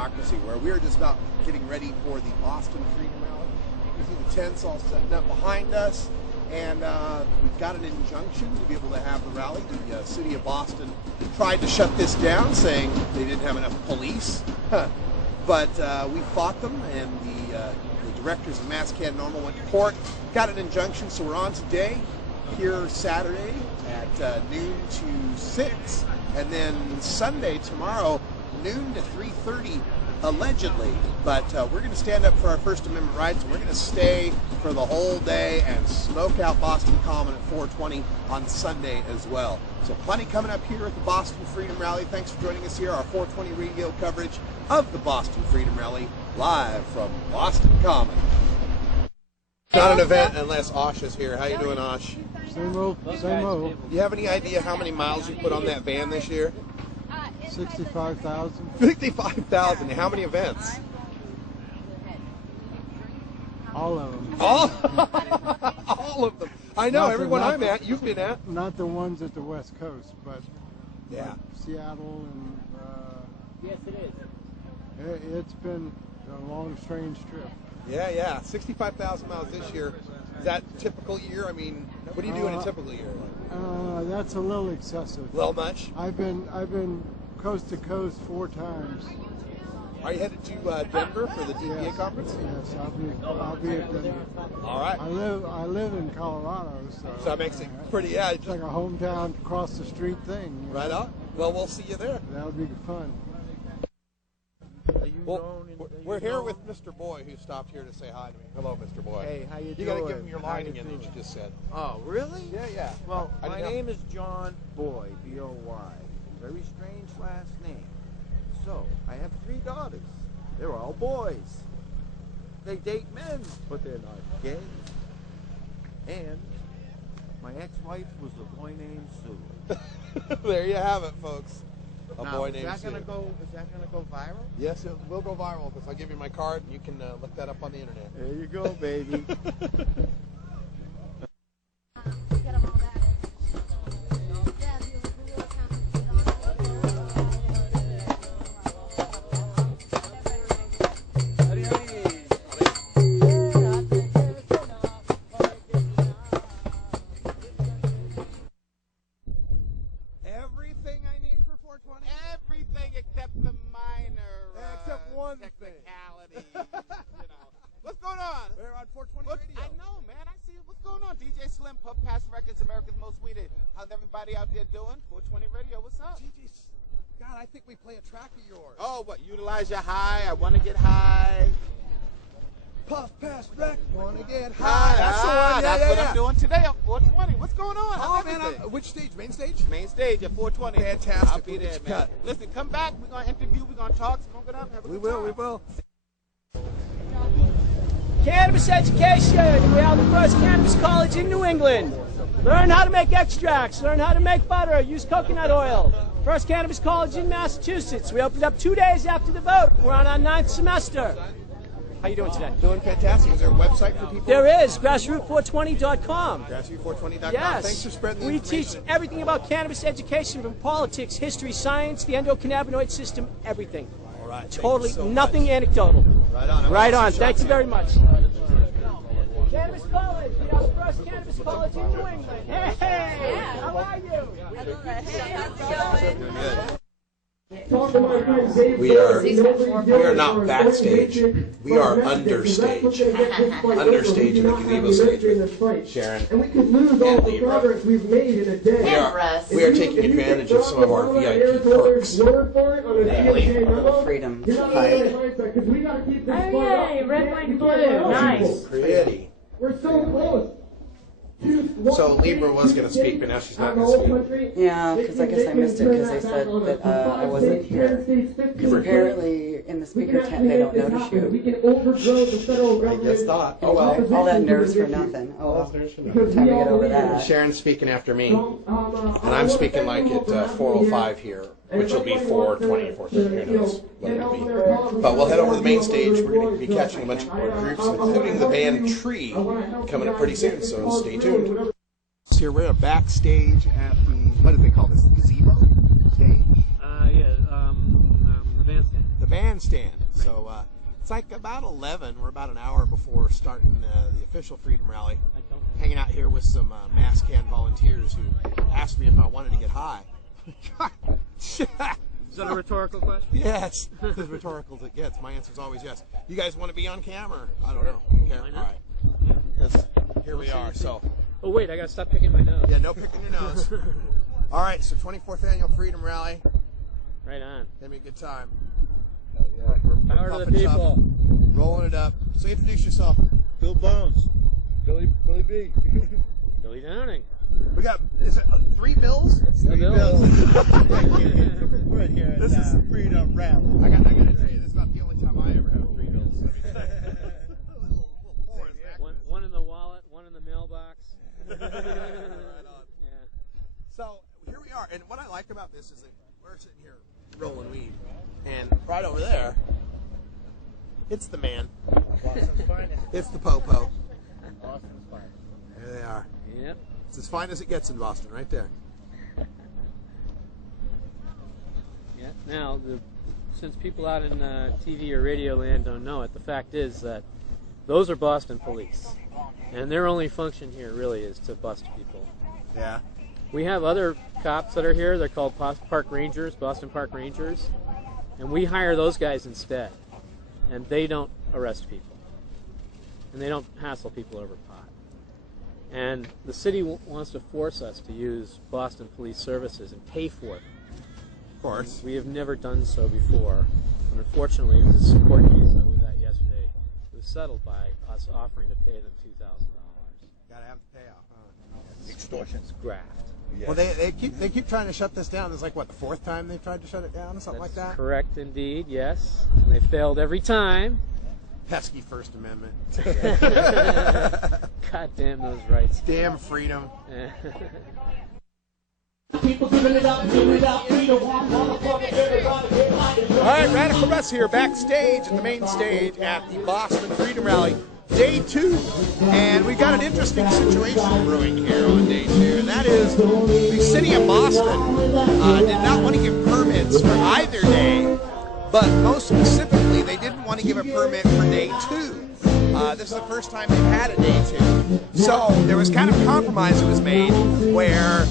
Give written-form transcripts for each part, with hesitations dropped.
Democracy, where we're just about getting ready for the Boston Freedom Rally. You see the tents all setting up behind us, and we've got an injunction to be able to have the rally. The city of Boston tried to shut this down, saying they didn't have enough police, but we fought them, and the directors of Mass Can Normal went to court, got an injunction, so we're on today, here Saturday at noon to 6, and then Sunday tomorrow, noon to 3:30, allegedly. But we're going to stand up for our First Amendment rights, and we're going to stay for the whole day and smoke out Boston Common at 4:20 on Sunday as well. So plenty coming up here at the Boston Freedom Rally. Thanks for joining us here, our 420 radio coverage of the Boston Freedom Rally, live from Boston Common. Not an event unless Osh is here. How you doing, Osh? Same old, same old. Do you have any idea how many miles you put on that van this year? 65,000. 55,000. How many events? All of them. All? All of them. I know, Not everyone the- I'm at, you've been at. Not the ones at the West Coast, but Yeah. like Seattle and Yes, it is. it's been a long, strange trip. Yeah. 65,000 miles this year. Is that typical year? I mean, what do you do in a typical year? That's a little excessive. Well, much? I've been coast to coast 4 times. Are you headed to Denver for the DPA Yes. conference? Yes, I'll be at Denver. All right. I live in Colorado, So that makes it pretty, yeah. It's like a hometown across the street thing. You know? Right on. Well, we'll see you there. That'll be fun. Well, we're here with Mr. Boy, who stopped here to say hi to me. Hello, Mr. Boy. Hey, how you doing? You got to give him your How line you again that doing? you just said. Oh, really? Yeah. Well, I my didn't have- name is John Boy, B-O-Y. Very strange last name. So, I have 3 daughters. They're all boys. They date men, but they're not gay. And my ex-wife was a boy named Sue. There you have it, folks. A Now, boy named is Sue. that gonna go viral? Yes, it will go viral because I'll give you my card and you can look that up on the internet. There you go, baby. Everything I need for 420? Everything except the minor Except one thing. technicalities. You know. What's going on? We're on 420 What- radio. I know, man. I see what's going on. DJ Slim, Puff Pass Records, America's Most Weeded. How's everybody out there doing? 420 Radio, what's up? God, I think we play a track of yours. Oh, what? Utilize your high. I want to get high. Puff Pass Rec, wanna get high. High. That's the one. That's Yeah, what yeah. I'm doing today at 420. What's going on? Oh How's man, everything? which stage? Main stage? Main stage at 420. Fantastic. I'll be We'll there, get you man. cut. Listen, come back. We're going to interview. We're going to talk, smoke it up, have a We good will. time. Cannabis education. We are the first cannabis college in New England. Learn how to make extracts. Learn how to make butter. Use coconut oil. First cannabis college in Massachusetts. We opened up 2 days after the vote. We're on our 9th semester. How you doing today? Doing fantastic. Is there a website for people? There is, grassroot420.com. Grassroot420.com. Yes. Thanks for spreading the We teach information. everything about cannabis education, from politics, history, science, the endocannabinoid system, everything. All right. Thank Totally you so nothing much. anecdotal. Right on. Right on. Shot Thank you man. very much. Cannabis College. We are the first cannabis college in New England. Hey, how are you? We are not backstage. We are understage. Understage in the gazebo stage with Sharon and Libra. We are taking advantage of some of our VIP perks. Freedom Hike. Oh yay, red, white, and blue. Nice. Pretty. We're so close. So Libra was going to speak, but now she's not going to speak. Yeah, because I guess I missed it because they said that I wasn't here. Because apparently in the speaker tent they don't notice you. We can overgrow the federal I government. just thought. Oh well. All that nerves for nothing. Oh well. Time to get over that. Sharon's speaking after me, and I'm speaking like at 4:05 here, which will be 4:20, 4:30. Who knows what it'll be? But we'll head over to the main stage. We're going to be catching a bunch of more groups, including the band Tree, coming up pretty soon. So stay tuned. Here we're backstage at the, what do they call this? Gazebo stage? The bandstand. The the bandstand. So it's like about 11. We're about an hour before starting the official Freedom Rally. Hanging out here with some Masscan volunteers who asked me if I wanted to get high. Is that a rhetorical question? Yes, as rhetorical as it gets. My answer is always yes. You guys want to be on camera? I don't know. Okay, all right. Here we are. So. Oh wait, I gotta stop picking my nose. Yeah, no picking your nose. All right, so 24th annual Freedom Rally. Right on. Gonna be a good time. Power to the people. Rolling it up. So introduce yourself. Bill Bones. Billy B. Billy Downing. We got, is it 3 Bills? The Bills. We're here. This is Freedom Rally. I gotta tell you, this is not the only time I ever have 3 Bills. One in the wallet, one in the mailbox. Right on. Yeah. So here we are, and what I like about this is that we're sitting here rolling weed, and right over there, it's the man. Boston's finest. It's the Popo. Boston's finest. There they are. Yep. It's as fine as it gets in Boston, right there. Yeah. Now, since people out in TV or radio land don't know it, the fact is that those are Boston police, and their only function here really is to bust people. Yeah. We have other cops that are here. They're called Park Rangers, Boston Park Rangers, and we hire those guys instead. And they don't arrest people, and they don't hassle people over pot. And the city wants to force us to use Boston Police Services and pay for it. Of course. We have never done so before. And unfortunately, this court case I was at yesterday was settled by us offering to pay them $2,000. Gotta have the payoff, huh? Extortion. It's graft. Yes. Well, they keep trying to shut this down. It's like, what, the 4th time they've tried to shut it down or something like that? Correct, indeed. Yes, and they failed every time. Pesky First Amendment. God damn those rights. Damn freedom. All right, Radical Russ here, backstage at the main stage at the Boston Freedom Rally, day 2. And we've got an interesting situation brewing here on day 2, and that is the city of Boston did not want to give permits for either day, but most specifically, they didn't want to give a permit for day 2. This is the first time they've had a day 2. So there was kind of a compromise that was made where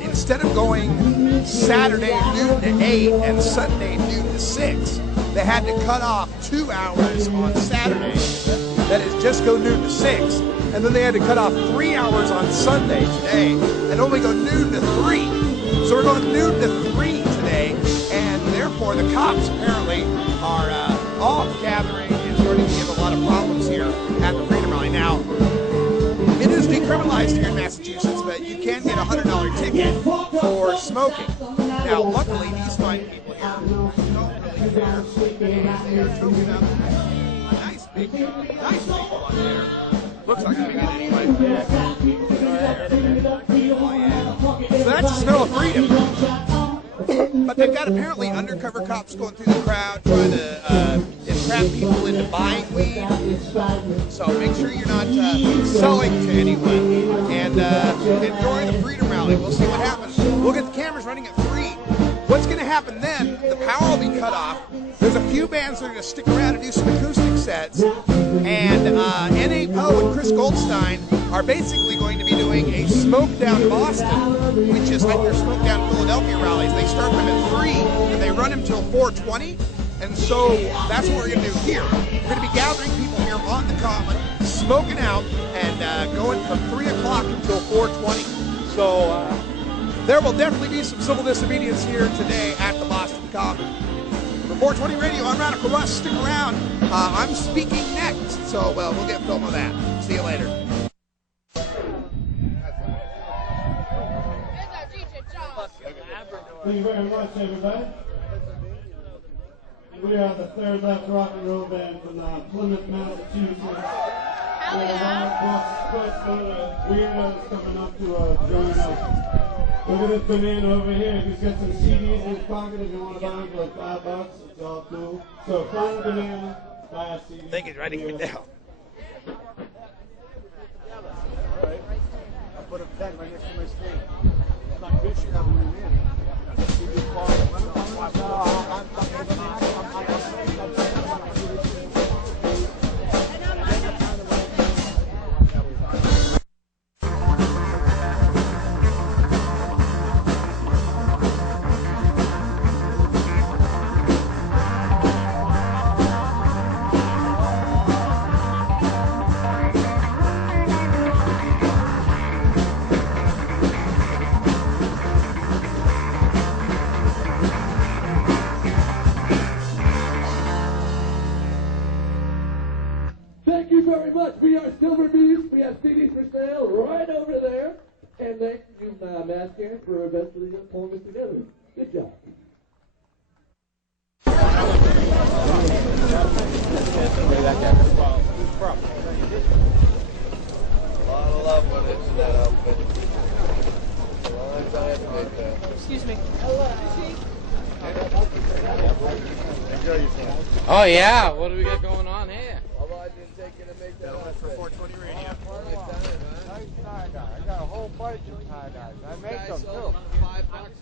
instead of going Saturday noon to 8 and Sunday noon to 6, they had to cut off 2 hours on Saturday. That is, just go noon to 6. And then they had to cut off 3 hours on Sunday today and only go noon to 3. So we're going noon to 3 today, and therefore the cops apparently are all gathering and starting to give a lot of problems here at the Freedom Rally. Now, it is decriminalized here in Massachusetts, but you can get a $100 ticket for smoking. Now, luckily, these fine people here don't really care. They are choking up a nice big one there. Looks like I got it anyway. So that's the smell of freedom. But they've got apparently undercover cops going through the crowd trying to entrap people into buying weed. So make sure you're not selling to anyone and enjoy the Freedom Rally. We'll see what happens. We'll get the cameras running at 3. What's going to happen then, the power will be cut off. There's a few bands that are going to stick around and do some acoustic sets. And N.A. Poe and Chris Goldstein are basically going to be doing a Smoke Down Boston, which is like their Smoke Down Philadelphia rallies. They start them at 3 and they run them till 4:20. And so that's what we're going to do here. We're going to be gathering people here on the Common, smoking out, and going from 3 o'clock until 4:20. So there will definitely be some civil disobedience here today at the Boston Common. For 420 Radio, I'm Radical Russ. Stick around. I'm speaking next, so we'll get film of that. See you later. Thank you very much, everybody. We are the Third Left Rock and Roll Band from Plymouth, Massachusetts. We have our busload of weirdos coming up to join us. Look at this banana over here. He's got some CDs in his pocket if you want to buy them for like $5. It's all cool. So find a banana, buy a CD. I think he's writing me down. I put a pen right next to my screen. It's not good shit. I'm very much. We are Silver Beast. We have CDs for sale right over there. And thank you, Matt Karen, for eventually pulling this together. Good job. Excuse me. Oh yeah, what do we got going on here? Although I didn't take you to make that For 420 radio. Nice tie-dye. I got a whole bunch of tie-dyes. I make them too. $5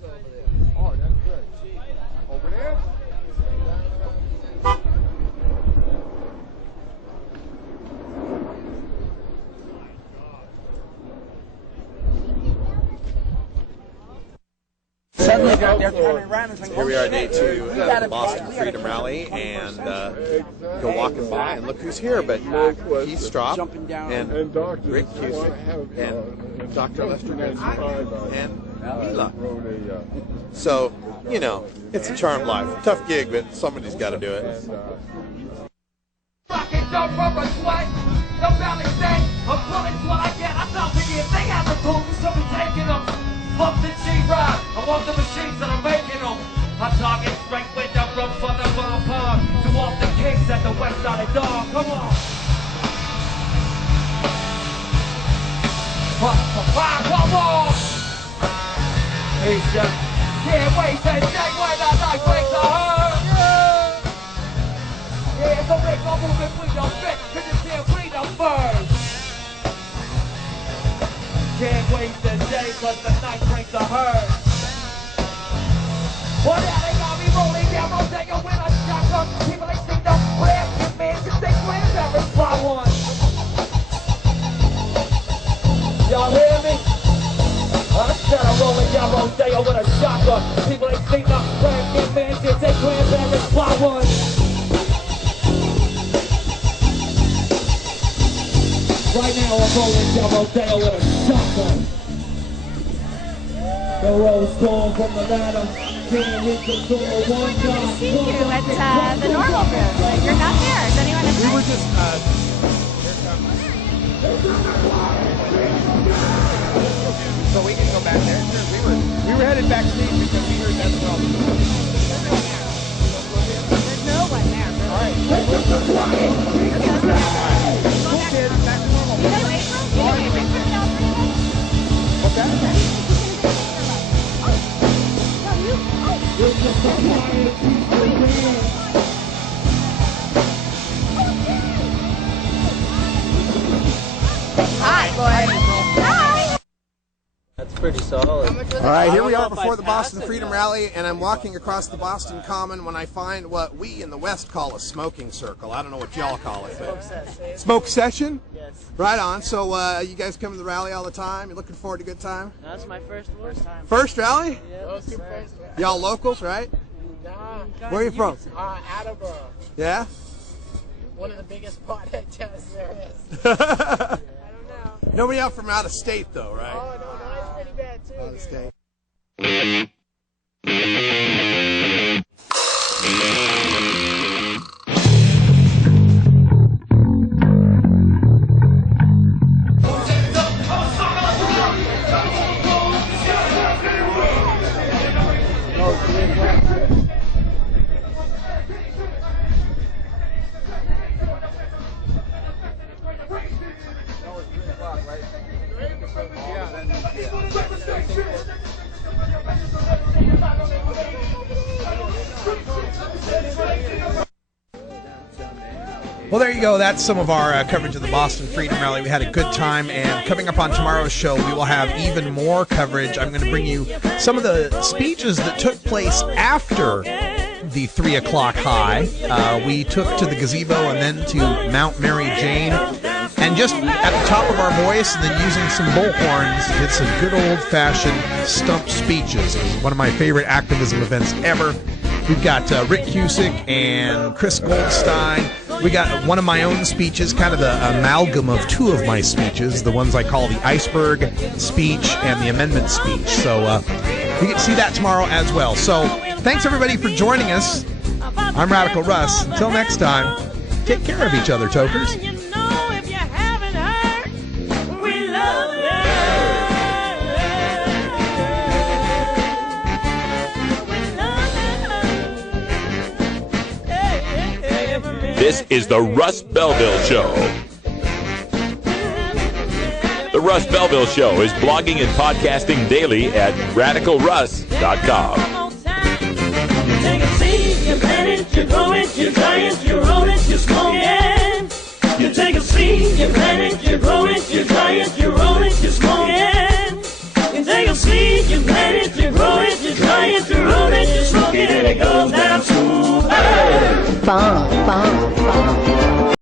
over there. Oh, that's good. Over there? Suddenly they're turning around and saying, Here we are, day 2 of the Boston Freedom Rally, and go walking by, and look who's here, but Keith Straub, and Rick Cusick, and Dr. Lester Benson, and Mila. So, you know, it's a charmed life. Tough gig, but somebody's got to do it. Don't rubber sweat, no belly stain, a bullet's what I get. I'm not thinking if they have the tools, somebody taking them. Love the G-Ride, I want the machines that are making them. I target straight with the rope for the world power. To off the kicks at the west side of dog, come on. Come on. He's just, can't wait to take when the night breaks the herd. Yeah, so make no move if we don't fit, cause you can't bleed them first. Can't wait the day, cause the night brings the herd. Well, now they got me rolling down Rodeo with a shotgun. People ain't seen no plan, get man, just take plans every spot one. Y'all hear me? I said I'm rolling down Rodeo with a shotgun. People ain't seen no plan, get man, just take plans every spot one. Right now I'm rolling down Rodeo with a shotgun. The road storm from the ladder. Can't hit the door one time. See you at the normal room. You're not there. Is anyone in We were just, So we can go back there. Sure, we were headed backstage because we heard that's well. There's no one there. All right. Cool kids, back to normal. You know April? You know April? What's that? Hi, boy. Hi. That's pretty solid. all right, here we are before the Boston Freedom Rally, and I'm walking across the Boston Common when I find what we in the West call a smoking circle. I don't know what y'all call it. But smoke session? Yes. Right on. So you guys come to the rally all the time? You're looking forward to a good time? That's my first time. First rally? Yes. Y'all locals, right? Where are you from? Attleboro. Yeah? One of the biggest pothead towns there is. I don't know. Nobody out from out of state, though, right? Oh, no, it's pretty bad, too. Out of state. Well, there you go. That's some of our coverage of the Boston Freedom Rally. We had a good time, and coming up on tomorrow's show, we will have even more coverage. I'm going to bring you some of the speeches that took place after the 3 o'clock high. We took to the gazebo and then to Mount Mary Jane, and just at the top of our voice and then using some bullhorns, did some good old-fashioned stump speeches. It was one of my favorite activism events ever. We've got Rick Cusick and Chris Goldstein. We got one of my own speeches, kind of the amalgam of two of my speeches, the ones I call the iceberg speech and the amendment speech. So you get to see that tomorrow as well. So thanks, everybody, for joining us. I'm Radical Russ. Until next time, take care of each other, tokers. This is the Russ Belville Show. The Russ Belville Show is blogging and podcasting daily at RadicalRuss.com. You take a seed, you plant it, you grow it, you dry it, you roll it, you smoke it. You take a seed, you plant it, you grow it, you dry it, you roll it, you smoke it. You take a seed, you plant it, you grow it, you dry it, you roll it, you smoke it, and it goes down smooth. Fun.